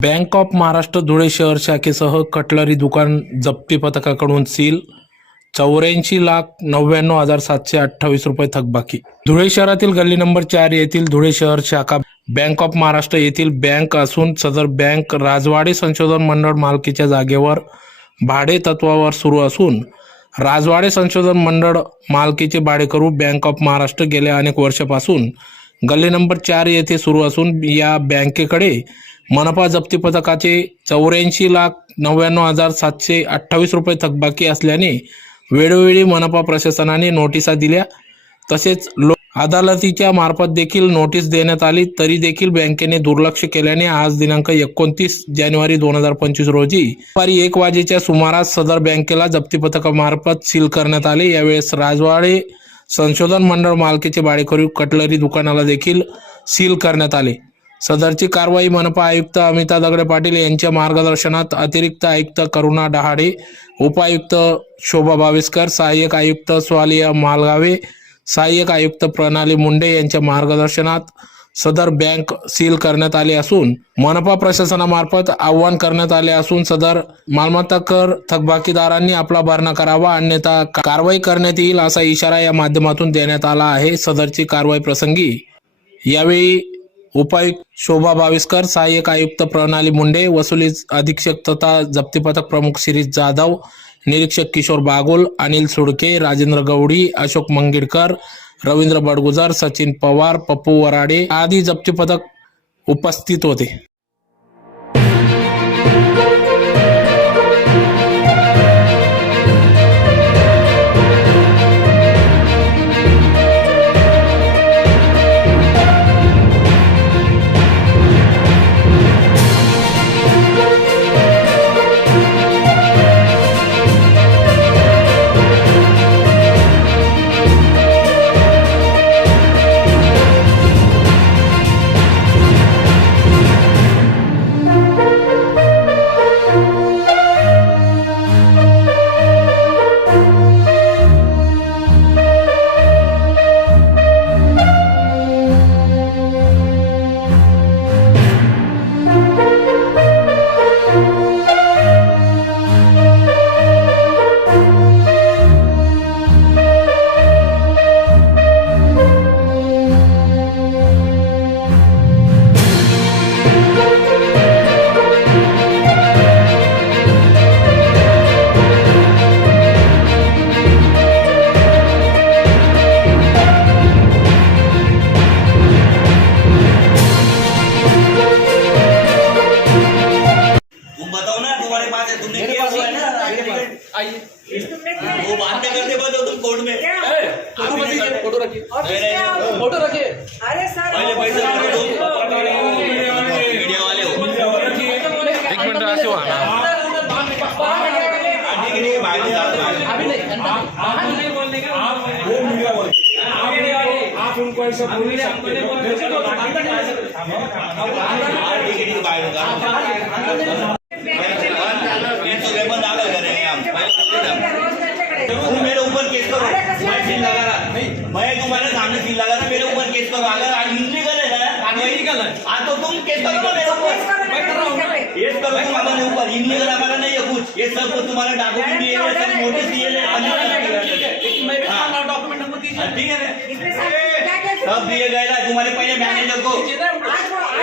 Bank of Maharashtra Dhule शहर शाखेसह cutlery दुकान जप्ती पथकाकडून सील चौऱ्याऐंशी लाख नव्याण्णव हजार सातशे अठ्ठावीस रुपये थकबाकी. धुळे शहरातील गल्ली नंबर चार येथील धुळे शहर शाखा बँक ऑफ महाराष्ट्र येथील बँक असून सदर बँक राजवाडे संशोधन मंडळ मालकीच्या जागेवर भाडे तत्वावर सुरू असून राजवाडे संशोधन मंडळ मालकीचे भाडेकरू बँक ऑफ महाराष्ट्र गेल्या अनेक वर्षापासून गल्ली नंबर चार येथे सुरू असून या बँकेकडे मनपा जप्ती पथकाचे चौऱ्याऐंशी लाख नव्याण्णव हजार सातशे अठ्ठावीस रुपये थकबाकी असल्याने वेळोवेळी मनपा प्रशासनाने नोटिसा दिल्या. तसेच लो अदालतीच्या मार्फत देखील नोटीस देण्यात आली तरी देखील बँकेने दुर्लक्ष केल्याने आज दिनांक एकोणतीस जानेवारी दोन हजार पंचवीस रोजी दुपारी एक वाजेच्या सुमारास सदर बँकेला जप्ती पथकामार्फत सील करण्यात आले. यावेळेस राजवाडे संशोधन मंडळ मालकीचे भाडेकरू कटलरी दुकानाला देखील सील करण्यात आले. सदरची कारवाई मनपा आयुक्त अमिता दगडे पाटील यांच्या मार्गदर्शनात अतिरिक्त आयुक्त करुणा डहाडे उपायुक्त शोभा बाविस्कर सहाय्यक आयुक्त स्वालिया मालगावे सहाय्यक आयुक्त प्रणाली मुंडे यांच्या मार्गदर्शनात सदर बँक सील करण्यात आली असून मनपा प्रशासनामार्फत आव्हान करण्यात आले असून सदर मालमत्ता कर थकबाकीदारांनी आपला भरणा करावा अन्यथा कारवाई करण्यात येईल असा इशारा या माध्यमातून देण्यात आला आहे सदरची कारवाई प्रसंगी. यावेळी उपायुक्त शोभा बाविस्कर सहाय्यक आयुक्त प्रणाली मुंडे वसुली अधीक्षक तथा जप्ती पथक प्रमुख शिरीष जाधव निरीक्षक किशोर बागुल अनिल सुडके राजेंद्र गवडी अशोक मंगेडकर रवींद्र बडगुजर सचिन पवार पप्पू वराडे आदी जप्ती पथक उपस्थित होते. अरे सर पहले पैसे दो तुम मीडिया वाले हो एक मिनिट असे व्हा ना. ठीक है, ठीक है, बाहर निकाल दो, बाहर। अभी नहीं बाहर नहीं बोलने का आप उनको ऐसा बोल नहीं सकते हाँ, ठीक है, ठीक है, बाहर निकाल। तीन सौ तिरपन दाखिल करेंगे हम तुम मेरे ऊपर केस करो मैं सील लगा रहा मैं तुम्हारे सामने सील लगा रहा मेरे ऊपर केस करो अगर आज इलीगल है ना? है। हाँ तो तुम केस करो ना? मेरे ऊपर। केस करो तुम हमारे ऊपर। हमारा नहीं है कुछ। ये सब कुछ तुम्हारे डॉक्यूमेंट दिए हुए सब नोटिस दिए डॉक्यूमेंट दीजिए। ठीक है सब दिए गए था तुम्हारे पहले मैनेजर को।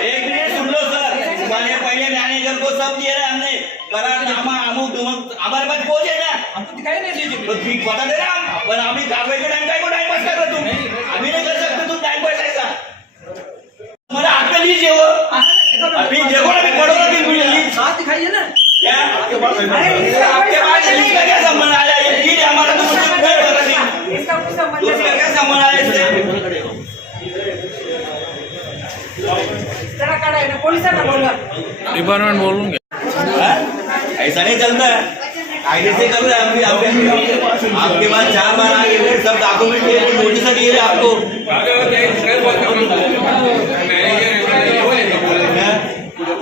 एक मिनट सुन लो सर। तुम्हारे पहले मैनेजर को सब रहे हमने। अमुक दुमुक हमारे पास पहुंचे ना हमको दिखाई नहीं दीजिए तो ठीक बता दे रहा हम पर अभी कार्रवाई के टाइम को टाइम पास कर रहे तुम अभी नहीं. कर सकते तुम टाइम पास ऐसा तुम्हारा हाथ में लीजिए वो अभी देखो ना अभी पढ़ो ना फिर लीज हाथ दिखाइए ना. क्या आपके पास लीज का क्या संबंध आया ये लीज है हमारा तो मुझे क्या कर रही है इसका कुछ संबंध उसका नहीं क्या संबंध आया इससे चला काढा आहे ना पोलिसांना बोलवा. डिपार्टमेंट बोलून घ्या हाँ? ऐसा नहीं चलता है। कायदे से कर रहे हैं आपके आपके पास चार बार आगे हुए सब डॉक्यूमेंट थे नोटिस दिए थे आपको।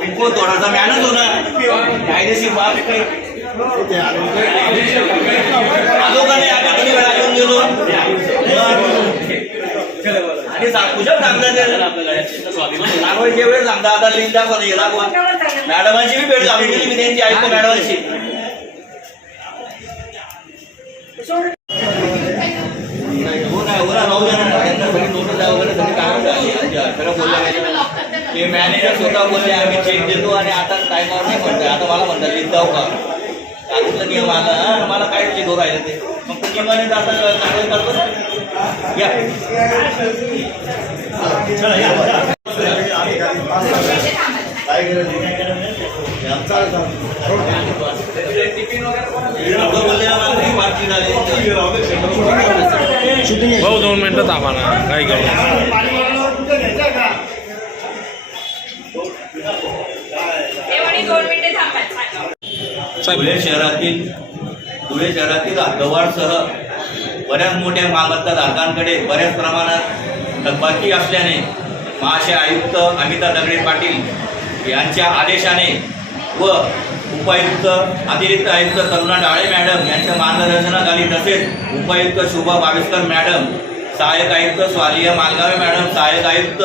इनको थोड़ा सा मेहनत होना कायदे से बात आगे बड़ा होंगे लोग। आणि एवढे सांगता आता लिंक मॅडमांची बी भेट झाली गेली मी त्यांची ऐकतो मॅडमांची हो. ते मॅनेजर स्वतः बोलले आम्ही चेक देतो आणि आता टायमावर नाही म्हणतोय. आता मला म्हणतात लिंक दाव का नियम आला हा, मला काय चेक राहिलं ते? मग ते नियमाने आता कारवाई करतो? या. चला, या. आम्हाला भाऊ दोन मिनिटं थांबा ना. काय करू दोन मिनिटे थांबा साहेब धुळे शहरातील धुळे शहरातील गवारसह बऱ्याच मोठ्या मालमत्ता धारकांकडे बऱ्याच प्रमाणात थकबाकी असल्याने महाशय आयुक्त अमिता दगडे पाटील यांच्या आदेशाने व उपायुक्त अतिरिक्त आयुक्त करुणा डाळे मॅडम यांच्या मार्गदर्शनाखाली तसेच उपायुक्त शोभा बाविस्कर मॅडम सहाय्यक आयुक्त स्वालिया मालगावे मॅडम सहाय्यक आयुक्त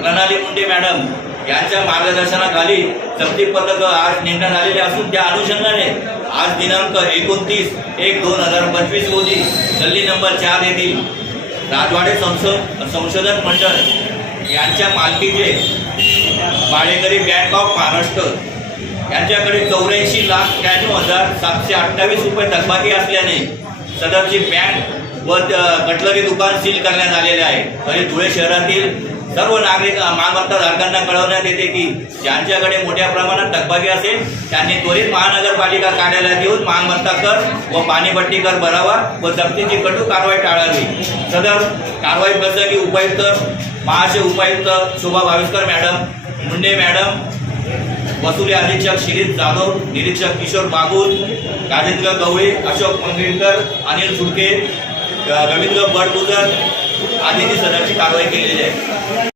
प्रणाली मुंडे मॅडम यांच्या मार्गदर्शनाखाली जप्ती पथक आज नेमण्यात आलेले असून त्या अनुषंगाने आज दिनांक एकोणतीस एक दोन हजार पंचवीस रोजी गल्ली नंबर चार येथील राजवाडे संशोध संशोधन मंडळ यांच्या मालकीचे माळेकरी बँक ऑफ महाराष्ट्र यांच्याकडे चौऱ्याऐंशी लाख त्र्याण्णव हजार सातशे अठ्ठावीस रुपये थकबाकी असल्याने सदरची बँक व कटलरी दुकान सील करण्यात आलेले आहे. तरी धुळे शहरातील सर्व नागरिक मालमत्ता धारकांना कळवण्यात येते की ज्यांच्याकडे मोठ्या प्रमाणात थकबाकी असेल त्यांनी त्वरित महानगरपालिका कार्यालयात येऊन मालमत्ता कर व पाणीपट्टी कर भरावा व जप्तीची कटू कारवाई टाळावी. सदर कारवाई प्रसंगी उपायुक्त महाशय उपायुक्त शोभा भाविस्कर मॅडम मुंडे मॅडम वसुली अधीक्षक शिरीष जाधव निरीक्षक किशोर बागुल राजेंद्र गवळे अशोक मंगेडकर अनिल सुडके रवींद्र बडगुजर आदींनी सदरची कारवाई केलेली आहे.